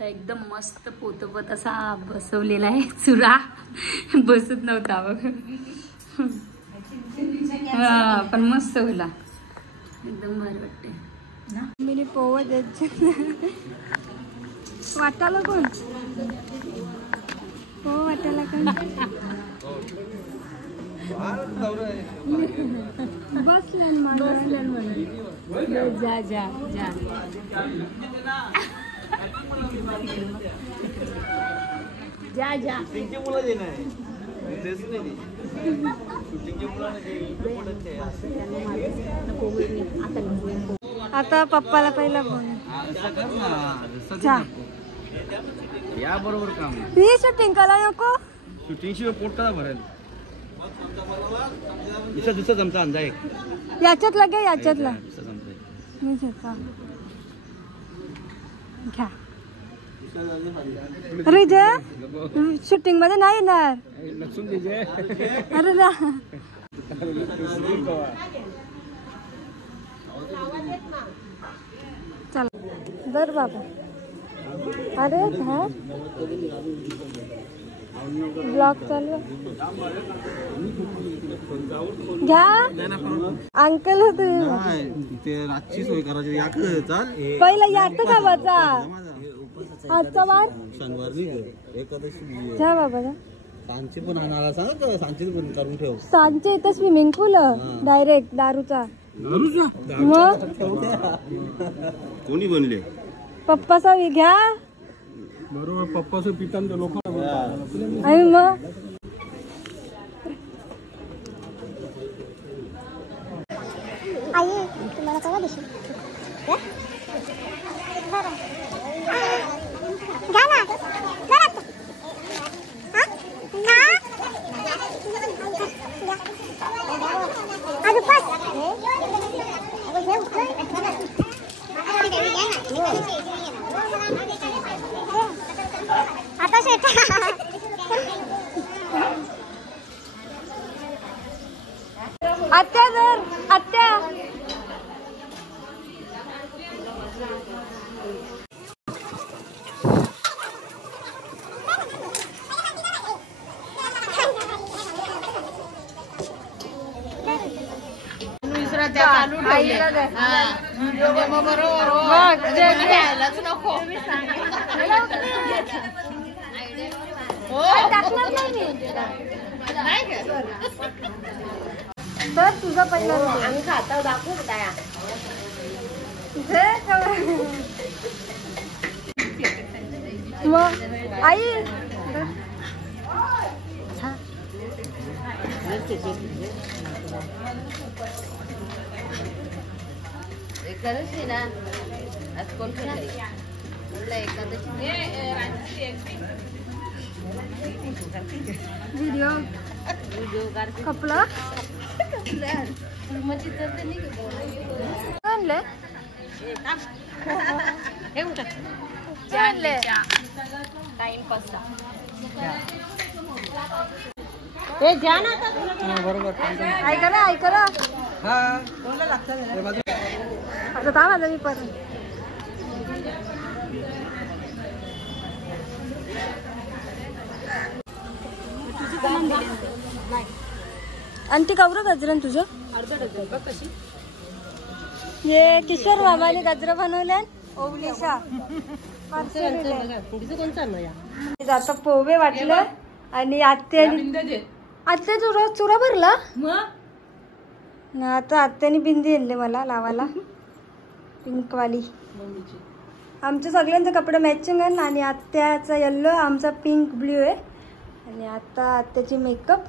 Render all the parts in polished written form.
एकदम मस्त पोतपत असा बसवलेला आहे चुरा बसत नव्हता बघ पण मस्त होला एकदम भारी वाटते ना मी पोवत वाटायला कोण हो वाटायला कोण बसलन जा जा जा जा जा आता पप्पाला पहिला बोल या बरोबर काम ही शूटिंग करा नको शूटिंग शिवाय पोट कसा भरेल दुसरा जमचा अंदाज एक याच्यातला घ्या याच्यातला मी घेता घ्या अरे जय शूटिंग मध्ये नाही येणार अरे ना चल दर बाबा अरे घ्या ब्लॉग चालू घ्या अंकल होते रातची सोय करायची या चाल पहिला यात का बचा आजचा वार शनिवारी एकादशी घ्या बाबा सांची पण आणायला सांग सांची पण करून ठेव सांचे इथं स्विमिंग पूल डायरेक्ट दारूचा मग कोणी बनले पप्पा सावी घ्या बरोबर पप्पा सो पिता लोक आणि मग आई तुम्हाला कवा दिसू आता आत्या जर आत्या तर तुझा पहिला आम्ही खाता दाखवू काय मग आई एकादशी ना आज कोण एकादशी व्हिडिओ कपला आणले आणले टाइमपास हे घ्या ना बरोबर ऐका ना हा कोणाला लागतं आता काय माझं मी परत तुझी आणि ती कवरं गजरन तुझं अर्धा डझन बघ कशी. हे किशोर मामाने गजरा बनवल्या ओवलीशा. आता पोहे वाटलं आणि आत्या चुरा भरला ना. आता आत्याने बिंदी आणले मला लावायला पिंकवाली. आमच्या सगळ्यांचे कपडे मॅचिंग आहे आणि आत्याचा येल्लो आमचा पिंक ब्ल्यू आहे. आणि आता आत्याची मेकअप.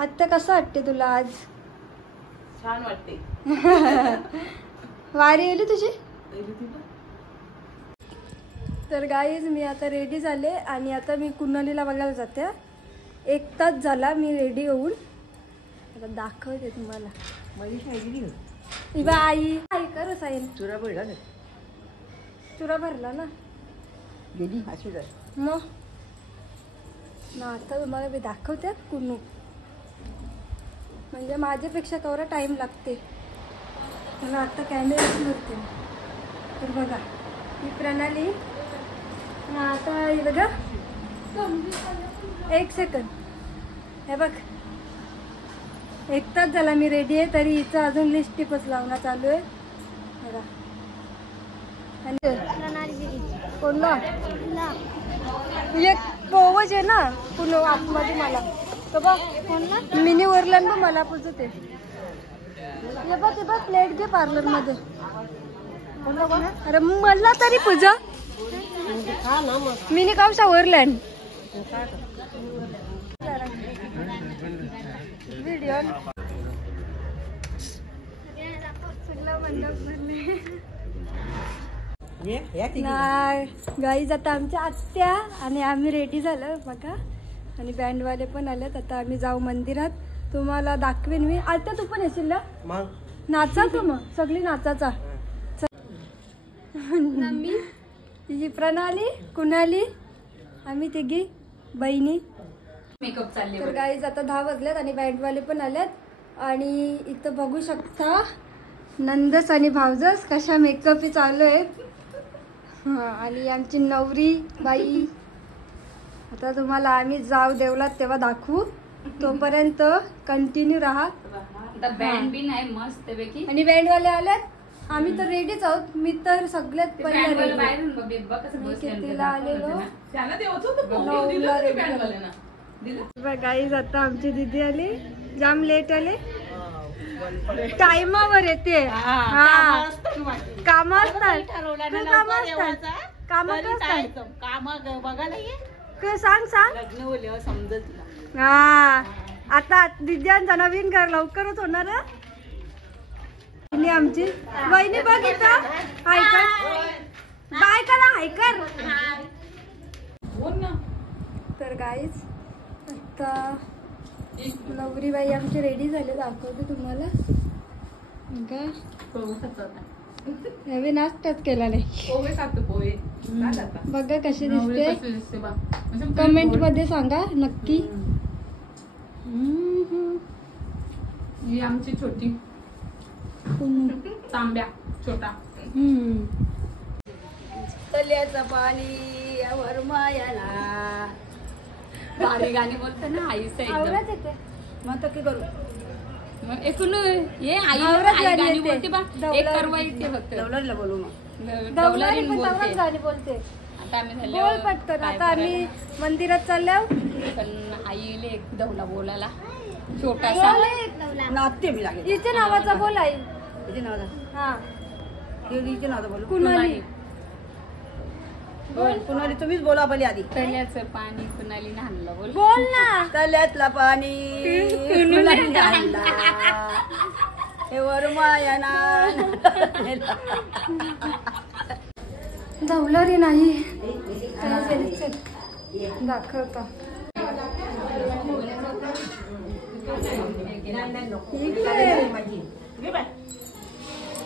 आत्या कसं वाटते तुला आज? छान वाटते. वारी येली तुझी. तर गाईज मी आता रेडी झाले आणि आता मी कुणालीला बघायला जाते. 1 तास झाला मी रेडी होऊन. आता दाखवते तुम्हाला. आई आई कर साईन चुरा भरला ना मग ना. आता तुम्हाला मी दाखवते कुनू. म्हणजे माझ्यापेक्षा केवढा टाइम लागते. त्याला आता कॅमेरा भरते. तर बघा ही प्रणाली. आता हे बघा 1 सेकंद. हे बघ 1 तास झाला मी रेडी आहे तरी हिचं अजून लिपस्टिकच लावणं चालू आहे. बघा कोणला एक पोवच आहे ना पुन्हा आतमध्ये मला. तर बघ मिनी वरला ना मला पुजत ते. हे बघ हे बघ प्लेट घे पार्लरमध्ये. अरे मला तरी पूजा मिनी कावशा वरलँड व्हिडिओ गाईज. आता आमच्या आत्या आणि आम्ही रेडी झालं बघा. आणि बँडवाले पण आलेत. आता आम्ही जाऊ मंदिरात. तुम्हाला दाखवेन मी. आत्या तू पण येशील ना नाचा. तू मग सगळी नाचाचा. ही प्रणाली कुणाली आम्ही तिघी बहिणी मेकअप चालले. तर गाईज आता 10 वाजल्यात आणि बँडवाले पण आल्यात. आणि इथं बघू शकता नंदस आणि भावजस कशा मेकअप चालू आहेत. आणि आमची नवरी बाई. आता तुम्हाला आम्ही जाऊ देवलात तेव्हा दाखवू. तोपर्यंत कंटिन्यू राहा. आता बँड बिन आहे मस्त पैकी. आणि बँडवाले आल्यात. आम्ही तर रेडीच आहोत. मी तर सगळ्यात पहिला कितीला आलेलो गाईज. आता आमची दीदी आली. जाम लेट आले. टाइमावर येते. काम असतात काम सांग सांग. हा आता दिद्यांचा नवीन घर लवकरच होणार. आमची वहिनी बघ इथं हायकर बाय करा हायकर. तर गाईज आता नवरी बाई आमची रेडी झाले. दाखवते तुम्हाला. नवीन नाश्ताच केला नाही. बघा कशी दिसते. कमेंट मध्ये सांगा नक्की. ही आमची छोटी तांब्या छोटा. तल्याचं पाणी यावर मायाला. भारी गाणी बोलते ना आईचं एकदम. मग तर की करू मग एकूण ये आई गाणी बोलते बा. एक करवा येते फक्त दौलरीला बोलू. मग दौलरी गाणी बोलते. आता आम्ही बोल पटकन. आता आम्ही मंदिरात चालल्या. पण आईले एक दौला बोलायला छोटासा नाट्य बी लागेल. हिच्या नावाचा बोल आई. हिच्या नावाचा हा हिच्या नावाचा बोल. कुणाली बोल. कुणाली तुम्हीच बोला पहिले आधी. तल्याचं पाणी कुणाली नाहनला बोल. बोल ना. तल्यातला पाणी कुणाली नाहनला हे वर मायाना. दौलरी नाही दाखवता.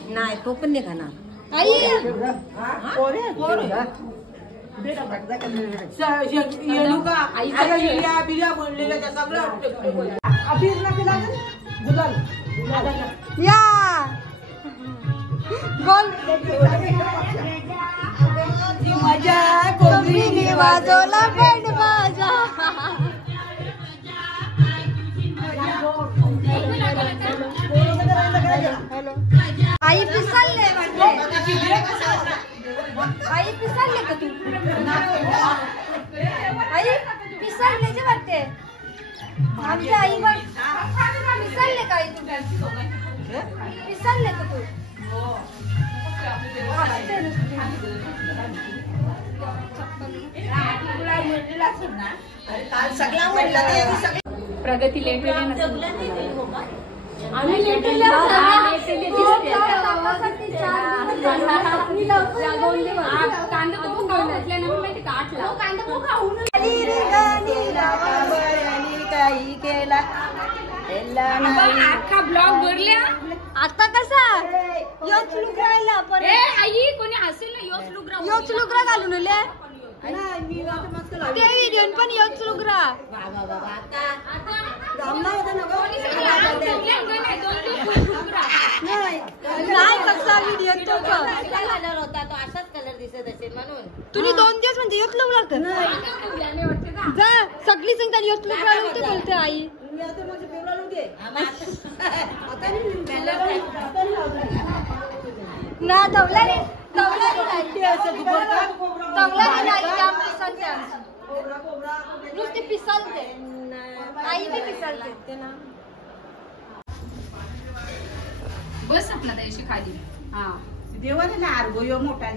नाही तो पण नाही खाणार. आई या बोल. मजा कोबरी वाजवला बँड माझा. आई पिसालले आई पिसालले का तू आई पिसालले वाटते आमच्या आई बघ पिसालले का आई तू पिसालले का तू प्रगती लेट अख्खा ब्लॉग भरल्या आता कसा योच लुगरायला पण आई कोणी हसेल ना योच लुगरा घालून आले ते व्हिडिओ पण योच लुगरा नाही कसा व्हिडिओ तो कलर होता तो असाच कलर दिसत असेल म्हणून तुम्ही 2 दिवस म्हणजे योच लुगरा जा सगळी संगता योच लुगरा होते बोलते आई ना तवला रे नुसते पिसालते आई बी पिसालते ना बस आपला त्याशी खाली हा देवाला आर्गो यो मोठा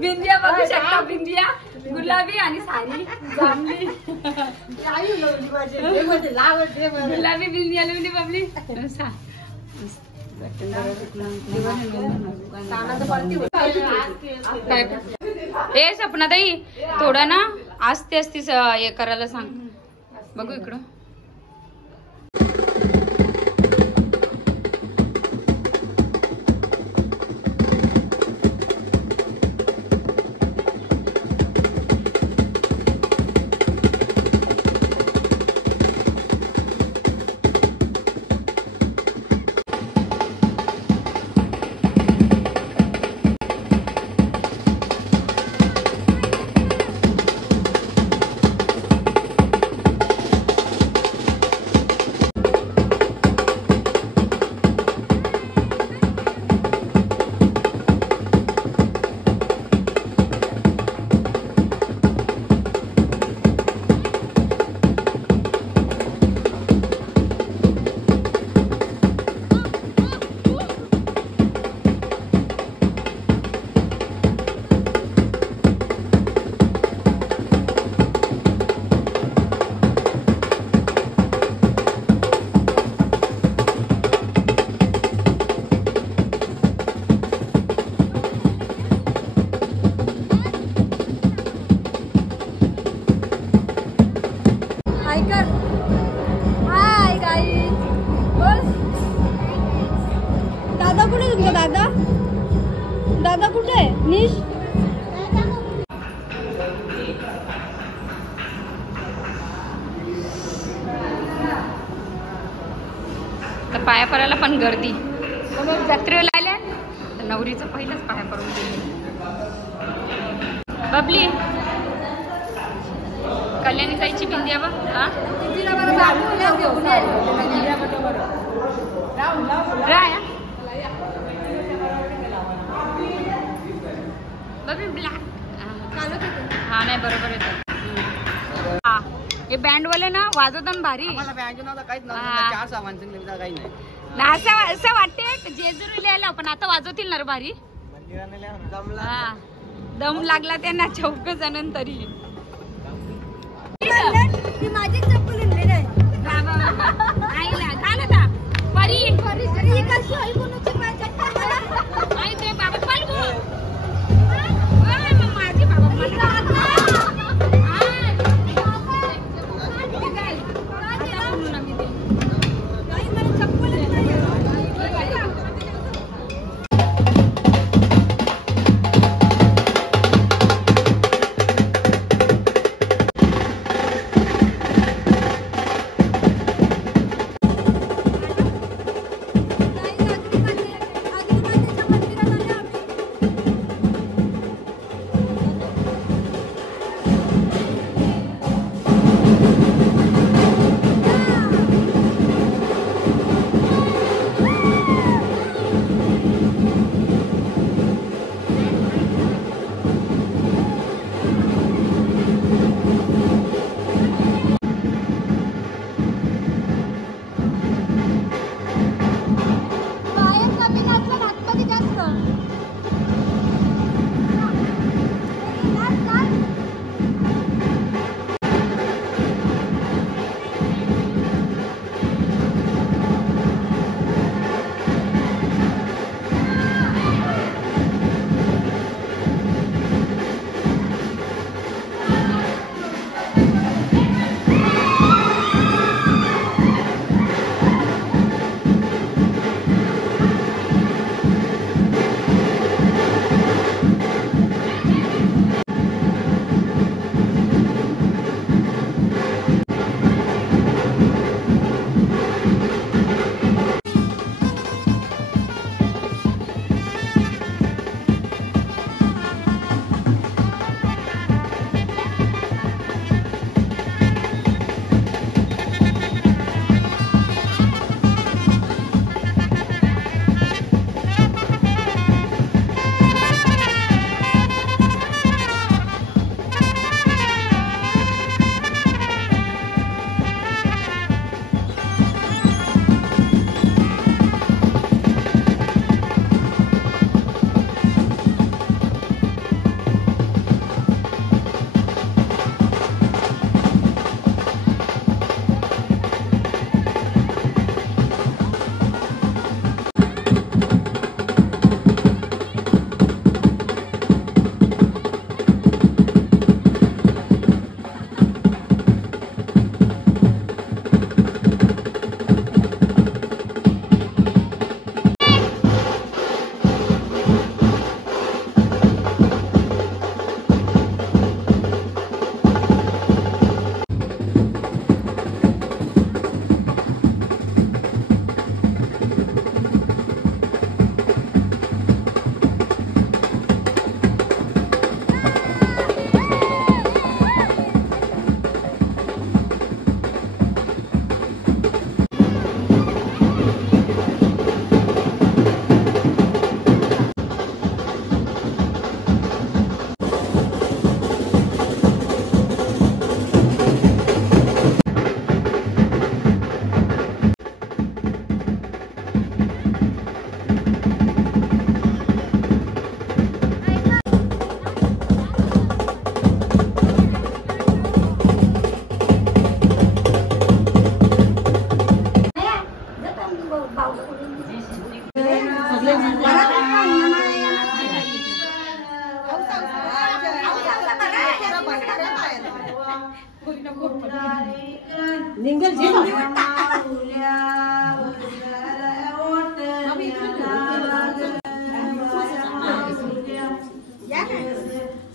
बिंदिया बघू शकता बिंदिया गुलाबी आणि साडी जांभळी गुलाबी बिंदिया लावली बबली ए सपनाताई थोडं ना आस्ते आस्ते हे करायला सांग बघू इकडं दादा कुठे आहे निश तर पाया पडायला पण गर्दी जत्रेला आल्या तर नवरीचं पहिलंच पाया पडून गेली बबली कल्याणी जायची बिंदी आहे बा. हा हा नाही बरोबर येतात. हा हे बँडवाले ना वाजवतात भारी. असं वाटते जेजुरीला यायला पण आता वाजवतील ना रे भारी. हा दम लागला त्यांना 14 जणांन तरी. माझी चप्पल आणलेली आहे.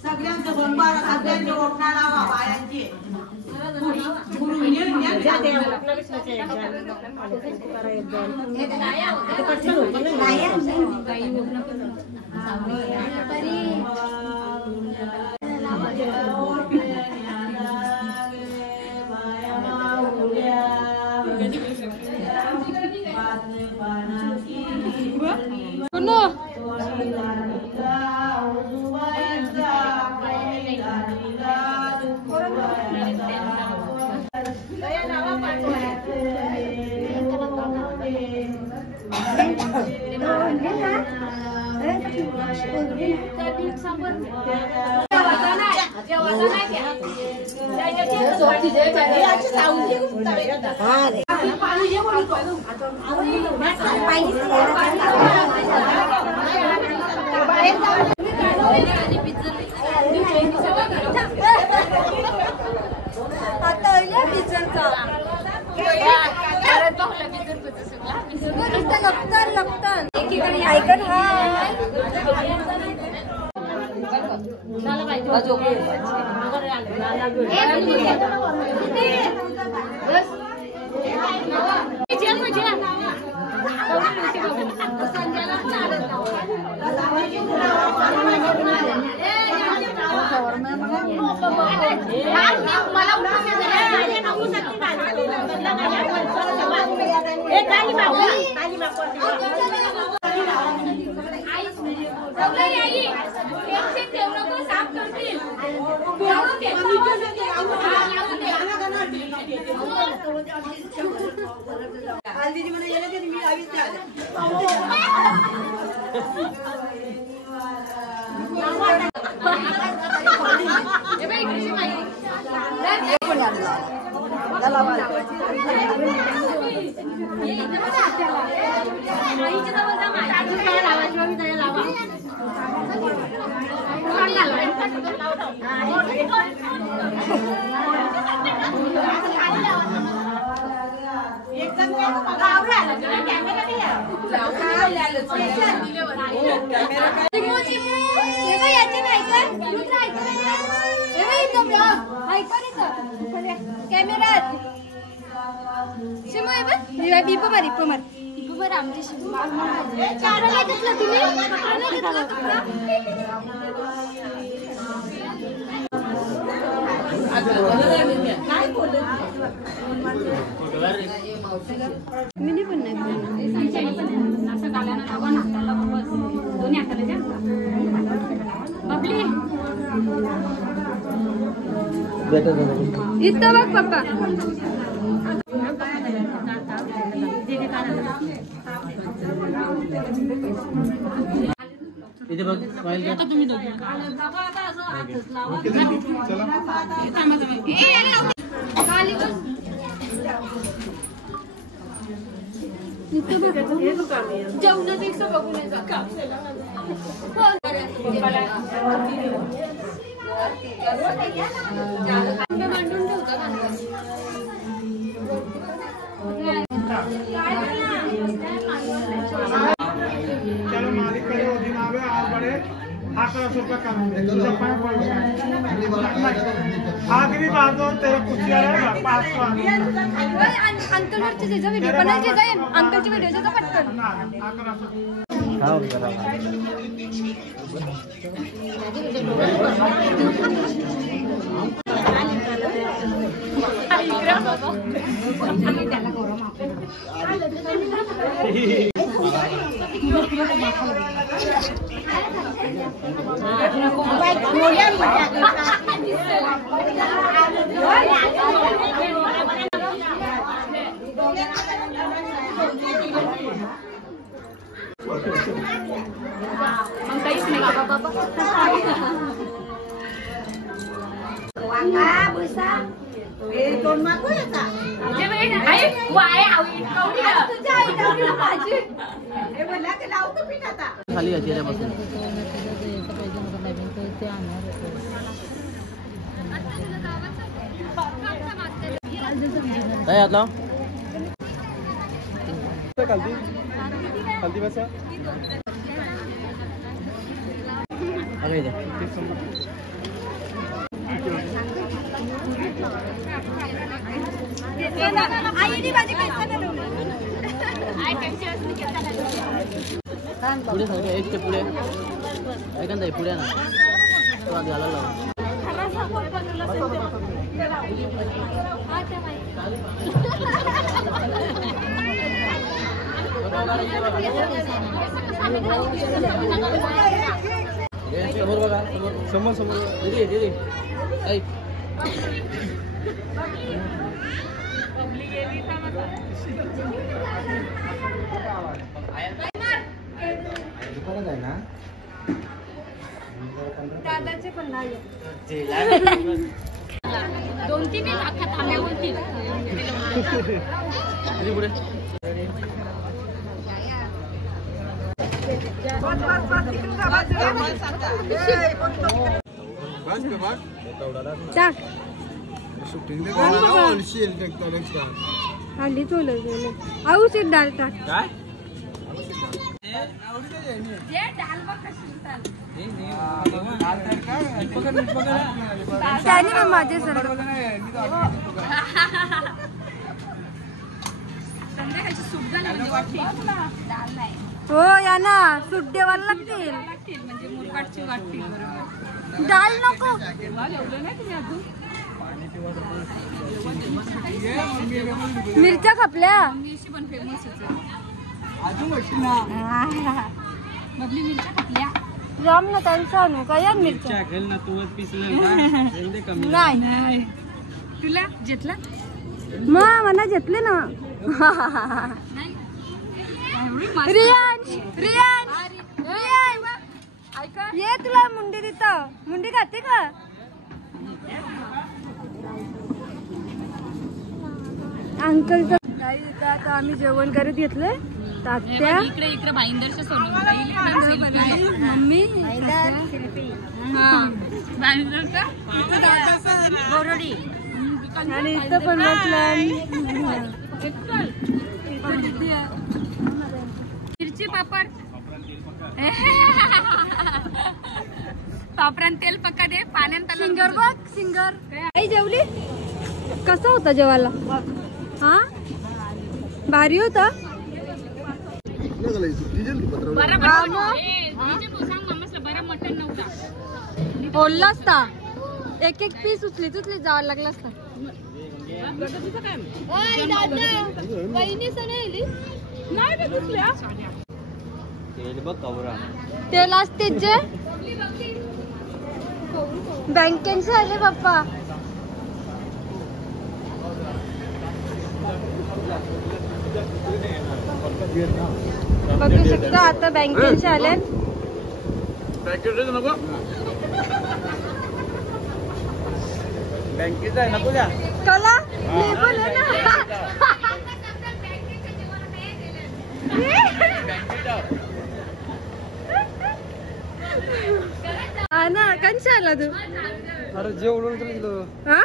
सगळ्यांचं बनवा सगळ्यांचे ओठणा लावा बायांची कुनो मिनी पण नाही इथं बघ पप्पा इथे बघ स्माइल कर तुम्ही दोघे जेवणापेक्षा बघून मांडून चलो मालिक करे वो दिन आवे आज बड़े आकर सुपर आखिरी बात हो तेरा कुछ पास अंकल वरचे त्याचा व्हिडिओ बनायचे जाईल अंकलची व्हिडिओ पटकन खाली अजिरापासून काय आता खालती खालती बसा पुढे सांगते एक ते पुढे ऐका ना पुढे ना तो आधी घालायला लावा समोर बघा समोर समोर दीदी दीदी ऐक दुकानात आहे ना दादाचे पण नाही 2-3 लाखात आम्ही बोलतील पुढे हल्ली तुला औषध डालतात काय त्याने मग माझे सर संध्याकाळची सूप झाली म्हणजे डाल नाही हो या ना सूट देवाला लागतील म्हणजे मुरगाटची वाटतील बरोबर डाल नको एवढं नाही तुम्ही अजून मिरच्या खपल्या मिरची पण फेमस बबली मिरच्या खाल्ल्या जाम ना त्यांचं आणू का या मिरच्या नाही तुला घेतला मग मला घेतले ना रियान रियान रियान ये तुला मुंडी देतो मुंडी खाते का अंकलचं आता आम्ही जेवण करत घेतलंय तात्या इकडे इकडे भाईंदरच्या सोनू मम्मी बोरडी आणि इथं पण बसलाय मिरची पापड पापरान तेल पक्का दे पाण्यात सिंगर बघ सिंगर आई जेवली कसा होता जेवायला हा भारी होता बरा मटन नव्हता बोलला असता एक एक पीस उचली जावं लागला असता तेल असते जे बँकेचे आले पप्पा बघू शकता आता बँकेचे आले बँकेचं आहे नको द्या कला लेबल आहे ना हा ना कंचा आला तू अरे जेवलो गेलो हा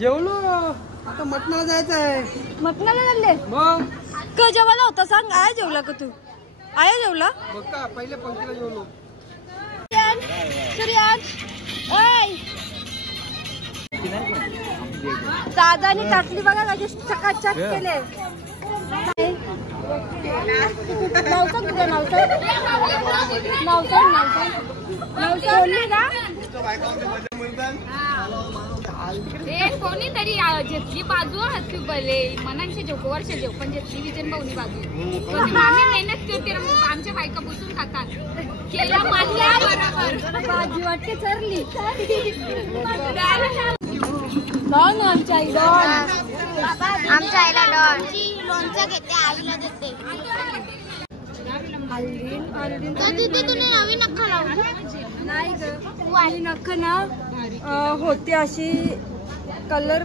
जेवलो आता मटणाला जायचं आहे मटणाला चालले मग क जेवायला होता सांग आया जेवला का तू आया जेवला बघ का पहिल्या पंक्तीला जेवलो दादानी टाकली बघा माझे चकाचक केले नवसा तुझं नवसा नवसा नवसा बोलली का कोणीतरी घेतली बाजू हत्ती बले मनांचे जेव वर्ष जेव पण घेतली विजन भाऊनी बाजू आम्ही मेहनत करते आमच्या बायका बसून खातात केला बरोबर भाजी वाटते चरली डॉन आमच्या आई डॉन आमच्या आईला डॉन लोणचं घेते आईला देते तिथे तुम्ही नवीन नक्का लावू नाही ग नख ना होती अशी कलर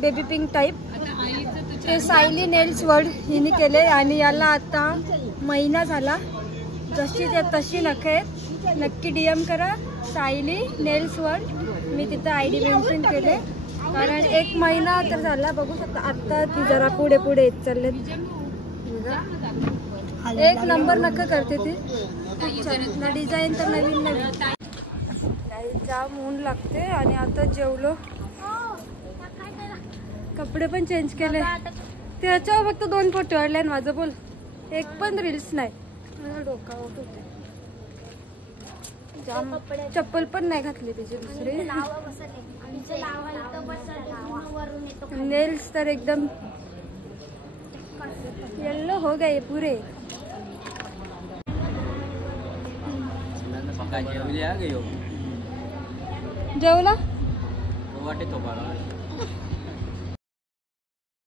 बेबी पिंक टाईप ते सायली नेल्स वर्ड हिने केले आणि याला आता महिना झाला जशी ते तशी नख आहेत नक्की DM करा सायली नेल्स वर्ड मी तिथं ID मेन्शन केले कारण 1 महिना तर झाला बघू शकता आता ती जरा पुढे पुढे येत चालले एक नंबर नख करते ती ना डिझाईन तर नवीन नवीन जाम ऊन लागते आणि आता जेवलो कपडे पण चेंज केले त्याच्यावर फक्त 2 फोटो काढले माझं बोल एक पण रील्स नाही डोकावत होते जाम चप्पल पण नाही घातली त्याची दुसरी नेल्स तर एकदम येल्लो हो गए पूरे. जेवला वाटे तो